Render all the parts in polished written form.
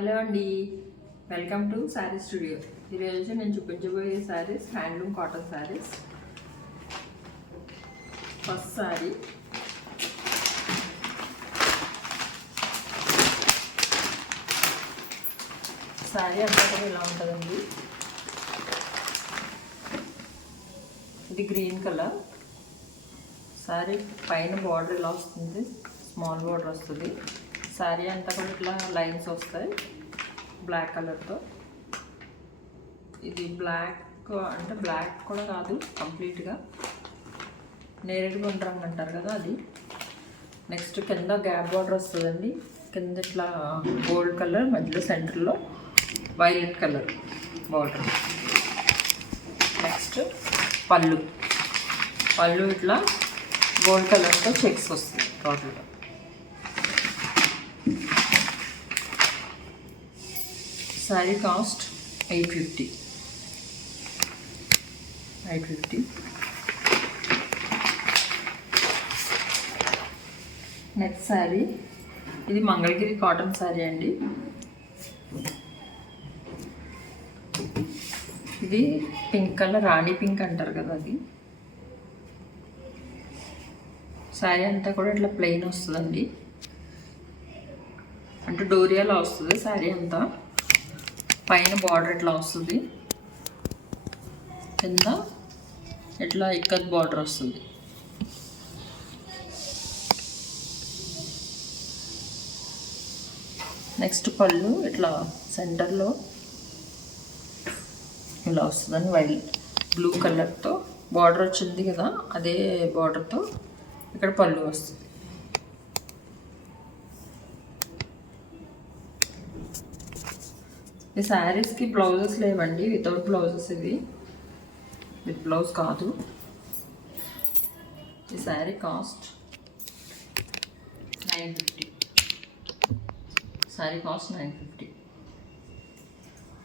హలో అండి, welcome to sari స్టూడియో. ఈరోజు నేను చూపించబోయే saris handloom cotton saris. First sari అంతా కూడా ఇలా ఉంటుందండి. ఇది గ్రీన్ కలర్ శారీ, పైన బార్డర్ ఇలా వస్తుంది, స్మాల్ బార్డర్ వస్తుంది. శారీ అంతా కూడా ఇట్లా లైన్స్ వస్తాయి బ్లాక్ కలర్తో. ఇది బ్లాక్ అంటే బ్లాక్ కూడా కాదు, కంప్లీట్గా నేరేడు గుండ్ర రంగు అంటారు కదా అది. నెక్స్ట్ కింద గ్యాప్ బార్డర్ వస్తుందండి. కింద ఇట్లా గోల్డ్ కలర్, మధ్యలో సెంటర్లో వైలెట్ కలర్ బార్డర్. నెక్స్ట్ పళ్ళు ఇట్లా గోల్డ్ కలర్తో చెక్స్ వస్తుంది టోటల్గా. శారీ కాస్ట్ 850. నెక్స్ట్ శారీ, ఇది మంగళగిరి కాటన్ శారీ అండి. ఇది పింక్ కలర్, రాణి పింక్ అంటారు కదా అది. శారీ అంతా కూడా ఇట్లా ప్లెయిన్ వస్తుందండి, అంటే డోరియాలో వస్తుంది శారీ అంతా. పైన బార్డర్ ఇట్లా వస్తుంది, కింద ఇట్లా ఇక్కత్ బార్డర్ వస్తుంది. నెక్స్ట్ పళ్ళు ఇట్లా సెంటర్లో ఇలా వస్తుందని వైలెట్ బ్లూ కలర్తో బార్డర్ వచ్చింది కదా, అదే బార్డర్తో ఇక్కడ పళ్ళు వస్తుంది. ఈ శారీస్కి బ్లౌజెస్ లేవండి, వితౌట్ బ్లౌజెస్. ఇది విత్ బ్లౌజ్ కాదు. ఈ శారీ కాస్ట్ 950. శారీ కాస్ట్ 950.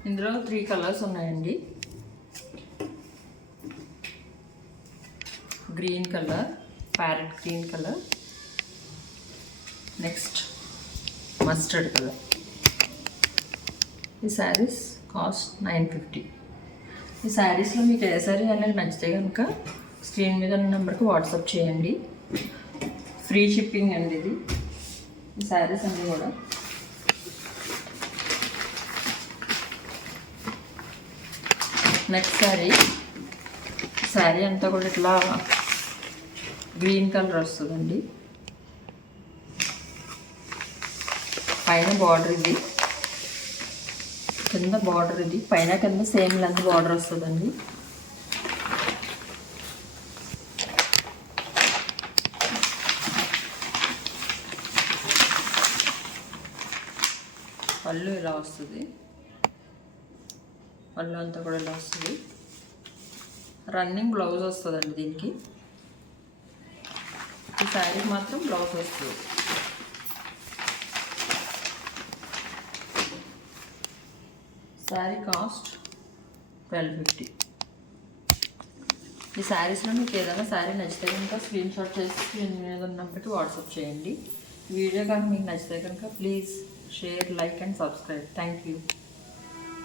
ఇందులో 3 కలర్స్ ఉన్నాయండి. Green colour, parrot green colour, next mustard colour. ఈ శారీస్ కాస్ట్ 950. ఈ శారీస్లో మీకు ఏ శారీ అనేది నచ్చితే కనుక స్క్రీన్ మీద ఉన్న నెంబర్కి వాట్సాప్ చేయండి. ఫ్రీ షిప్పింగ్ అండి ఇది. ఈ శారీస్ అన్నీ కూడా. నెక్స్ట్ శారీ అంతా కూడా ఇట్లా గ్రీన్ కలర్ వస్తుందండి. పైన బార్డర్ ఇది, కింద బార్డర్ ఇది. పైన కింద సేమ్ లెంత్ బార్డర్ వస్తుందండి. పళ్ళు ఇలా వస్తుంది, పళ్ళు అంతా కూడా ఇలా వస్తుంది. రన్నింగ్ బ్లౌజ్ వస్తుందండి దీనికి. ఈ శారీకి మాత్రం బ్లౌజ్ వస్తుంది. శారీ కాస్ట్ 1250. ఈ శారీస్లో మీకు ఏదైనా శారీ నచ్చితే కనుక స్క్రీన్ షాట్ చేసి స్క్రీన్ మీద ఉన్నప్పటికీ వాట్సాప్ చేయండి. వీడియో కనుక మీకు నచ్చితే కనుక please share, like and subscribe. Thank you.